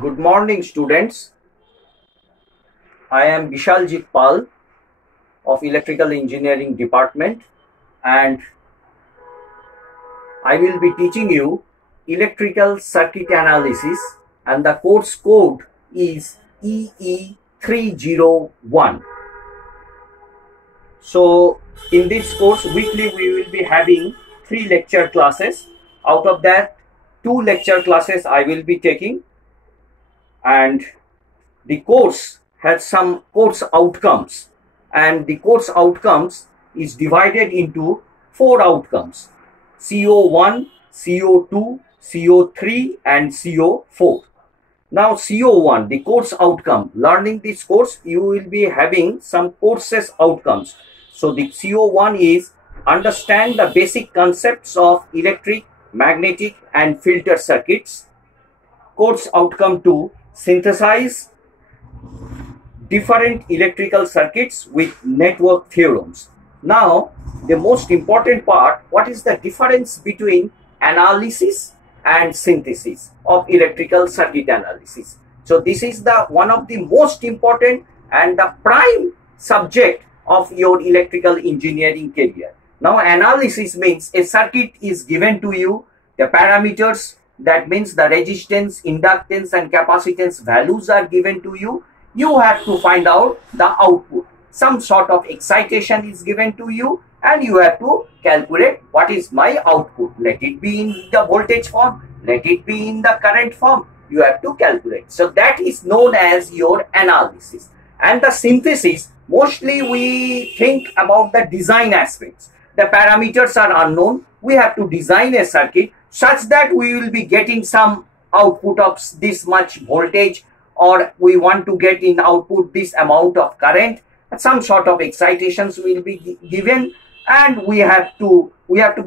Good morning, students. I am Bishaljit of Electrical Engineering Department, and I will be teaching you electrical circuit analysis, and the course code is EE301. So in this course, weekly we will be having 3 lecture classes. Out of that, 2 lecture classes I will be taking, and the course has some course outcomes, and the course outcomes is divided into 4 outcomes: CO1, CO2, CO3 and CO4. Now CO1, the course outcome. Learning this course, you will be having some courses outcomes. So the CO1 is understand the basic concepts of electric, magnetic and filter circuits. Course outcome 2, synthesize different electrical circuits with network theorems. Now, the most important part, what is the difference between analysis and synthesis of electrical circuit analysis? So this is the one of the most important and the prime subject of your electrical engineering career. Now, analysis means a circuit is given to you, the parameters, that means the resistance, inductance and capacitance values are given to you. You have to find out the output. Some sort of excitation is given to you and you have to calculate what is my output. Let it be in the voltage form, let it be in the current form. You have to calculate. So that is known as your analysis. And the synthesis, mostly we think about the design aspects. The parameters are unknown. We have to design a circuit such that we will be getting some output of this much voltage, or we want to get in output this amount of current. Some sort of excitations will be given, and we have to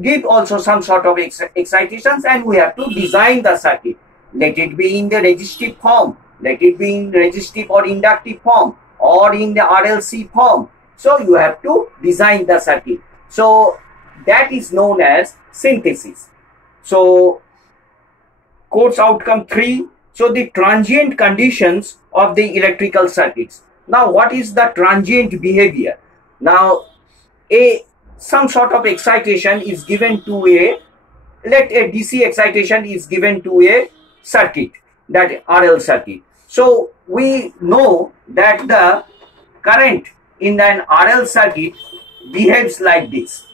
give also some sort of excitations, and we have to design the circuit. Let it be in the resistive form, let it be in resistive or inductive form, or in the RLC form. So you have to design the circuit. So that is known as synthesis. So course outcome 3, so the transient conditions of the electrical circuits. Now what is the transient behavior? Now some sort of excitation is given to a DC excitation is given to a circuit, that RL circuit. So we know that the current in an RL circuit behaves like this.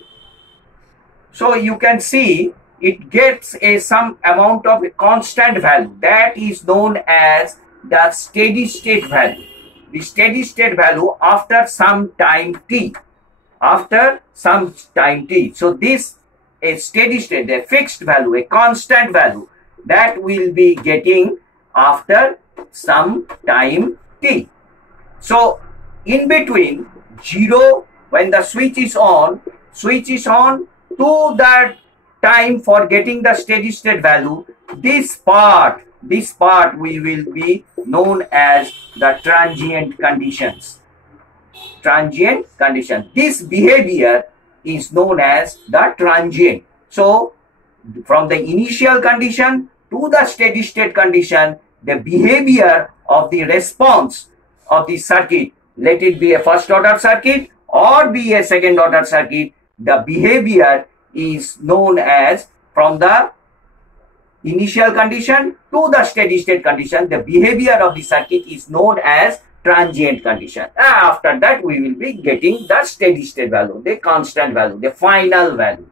So you can see it gets some amount of a constant value, that is known as the steady state value. The steady state value after some time t. After some time t. So this a steady state, a fixed value, a constant value that will be getting after some time t. So in between 0, when the switch is on to that time for getting the steady state value, this part we will be known as the transient conditions. Transient condition. This behavior is known as the transient. So from the initial condition to the steady state condition, the behavior of the response of the circuit, let it be a first order circuit or be a second order circuit, the behavior is known as, from the initial condition to the steady state condition, the behavior of the circuit is known as transient condition. After that we will be getting the steady state value, the constant value, the final value.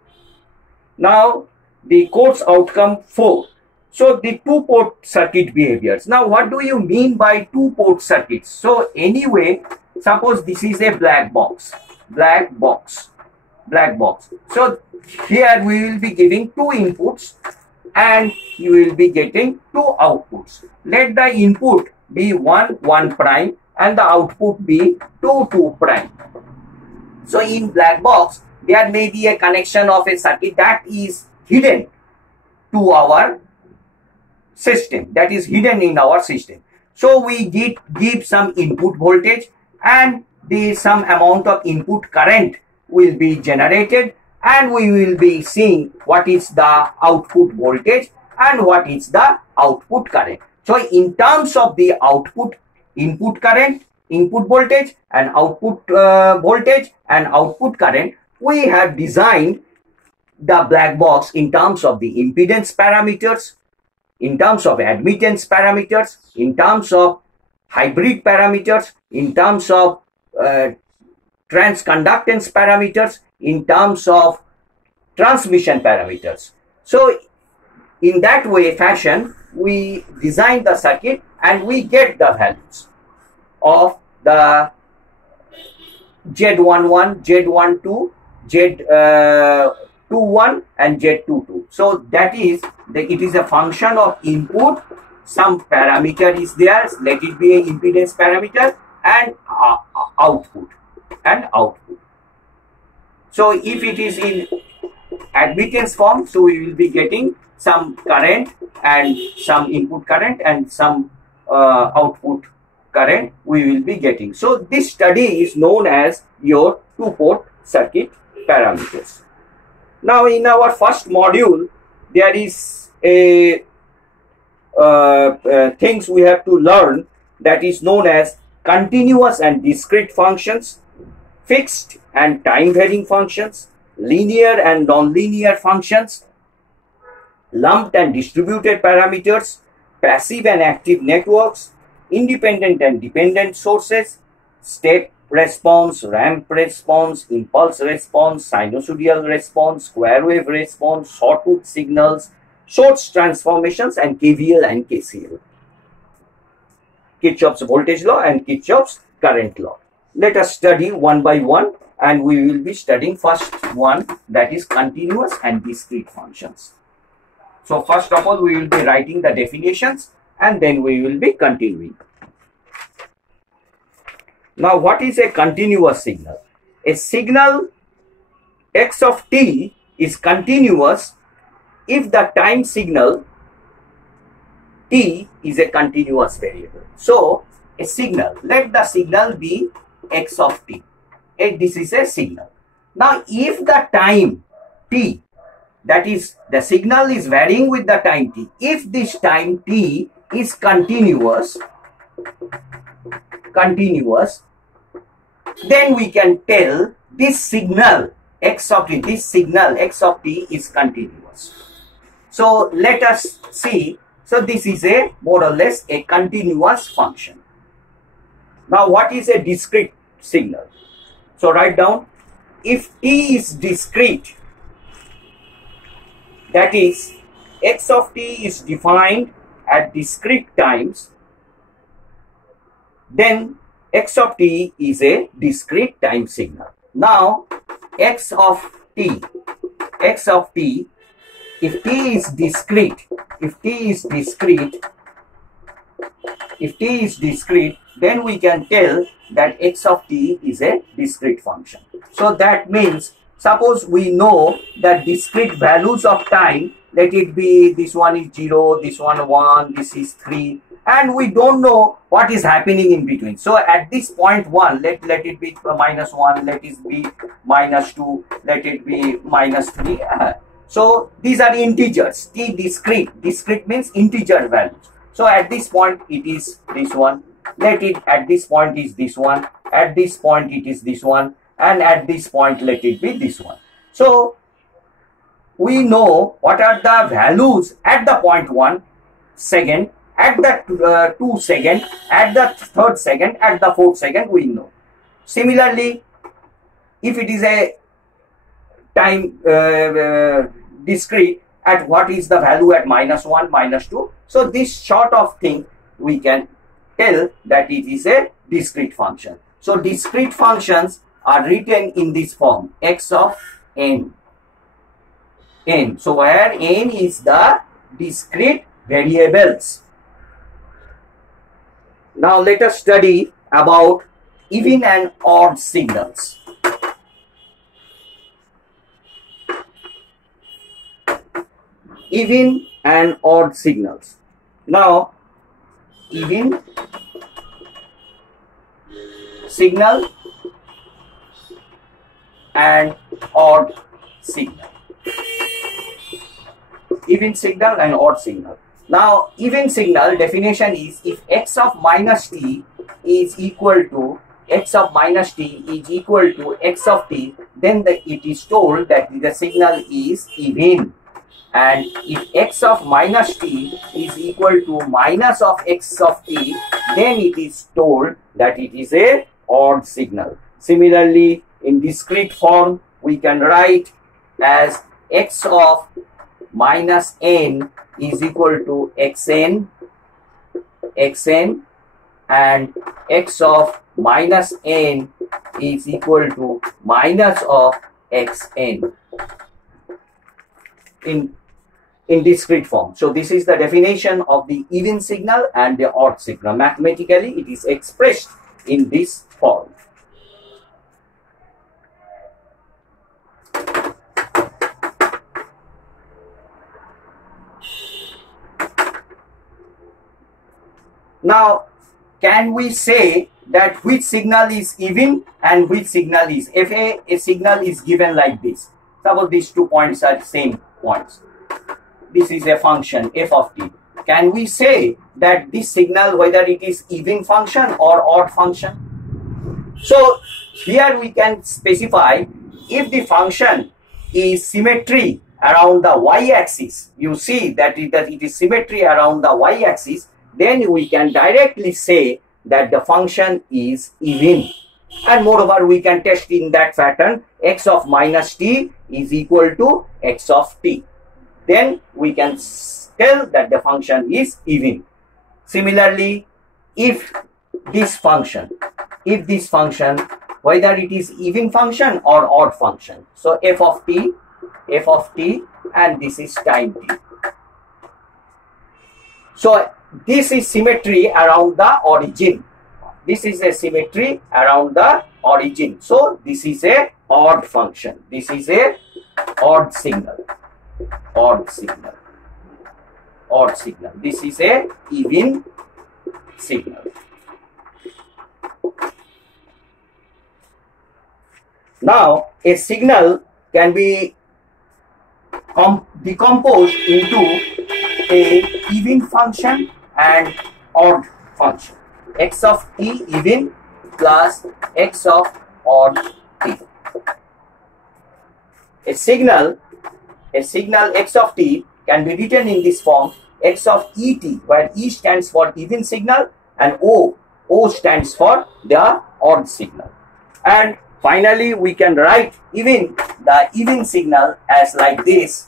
Now the course outcome 4. So the 2-port circuit behaviors. Now what do you mean by 2-port circuits? So anyway, suppose this is a black box. So here we will be giving 2 inputs and you will be getting 2 outputs. Let the input be 1 prime and the output be 2 prime. So in black box there may be a connection of a circuit that is hidden to our system, that is hidden in our system. So we give some input voltage and some amount of input current will be generated, and we will be seeing what is the output voltage and what is the output current. So in terms of the output, input current, input voltage, and output voltage and output current, we have designed the black box in terms of the impedance parameters, in terms of admittance parameters, in terms of hybrid parameters, in terms of transconductance parameters, in terms of transmission parameters. So in that way fashion, we design the circuit and we get the values of the Z11, Z12, Z21 and Z22. So that is, it is a function of input, some parameter is there, let it be an impedance parameter, and output. So if it is in admittance form, so we will be getting some current and some input current and some output current we will be getting. So this study is known as your two-port circuit parameters. Now in our first module, there is a things we have to learn, that is known as continuous and discrete functions, fixed and time varying functions, linear and non-linear functions, lumped and distributed parameters, passive and active networks, independent and dependent sources, step response, ramp response, impulse response, sinusoidal response, square wave response, sawtooth signals, source transformations, and KVL and KCL. Kirchhoff's voltage law and Kirchhoff's current law. Let us study one by one, and we will be studying first one, that is continuous and discrete functions. So first of all, we will be writing the definitions and then we will be continuing. Now what is a continuous signal? A signal x of t is continuous if the time signal t is a continuous variable. So a signal, let the signal be x of t. This is a signal. Now if the time t, that is the signal is varying with the time t, if this time t is continuous, then we can tell this signal x of t, this signal x of t is continuous. So let us see. So this is a more or less a continuous function. Now what is a discrete signal? So write down, if t is discrete, that is x of t is defined at discrete times, then x of t is a discrete time signal. Now x of t, if t is discrete, then we can tell that x of t is a discrete function. So that means, suppose we know that discrete values of time, let it be this one is 0, this one 1, this is 3, and we don't know what is happening in between. So at this point 1, let it be minus 1, let it be minus 2, let it be minus 3. So these are integers. T discrete. Discrete means integer values. So at this point it is this one. Let it at this point is this one. At this point it is this one. And at this point let it be this one. So we know what are the values at the point 1 second, at the 2 second, at the 3rd second, at the 4th second we know. Similarly, if it is a time discrete, at what is the value at minus 1, minus 2. So this sort of thing we can tell that it is a discrete function. So discrete functions are written in this form, x of n. So where n is the discrete variables. Now let us study about even and odd signals. Even and odd signals. Now, even signal and odd signal. Even signal and odd signal. Now, even signal definition is if x of minus t is equal to x of minus t is equal to x of t, then it is told that the signal is even. And if x of minus t is equal to minus of x of t, then it is told that it is a odd signal. Similarly, in discrete form, we can write as x of minus n is equal to xn, and x of minus n is equal to minus of xn in discrete form. So this is the definition of the even signal and the odd signal. Mathematically, it is expressed in this form. Now, can we say that which signal is even and which signal is? If a signal is given like this, suppose these 2 points are same points. This is a function f of t. Can we say that this signal, whether it is even function or odd function? So here we can specify if the function is symmetry around the y-axis. You see that it is symmetry around the y-axis. Then we can directly say that the function is even. And moreover, we can test in that pattern x of minus t is equal to x of t. Then we can tell that the function is even. Similarly, if this function, whether it is even function or odd function, so f of t, and this is time t. So this is symmetry around the origin. This is a symmetry around the origin. So this is a odd function. This is a odd signal. This is a even signal. Now, a signal can be decomposed into a even function and odd function. X of t even plus x of odd t. A signal x of t can be written in this form: x of et, where e stands for even signal and o stands for the odd signal. And finally, we can write even the even signal as like this.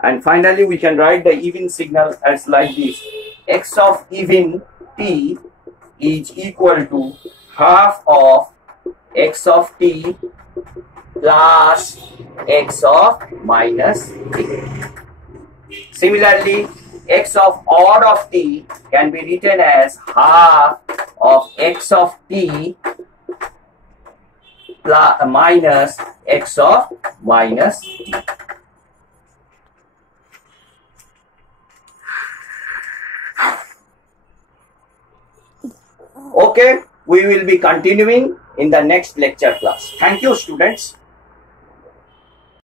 And finally, we can write the even signal as like this: x of even t is equal to half of x of t plus x of minus t. Similarly, x of odd of t can be written as half of x of t plus minus x of minus t. Okay, we will be continuing in the next lecture class. Thank you, students.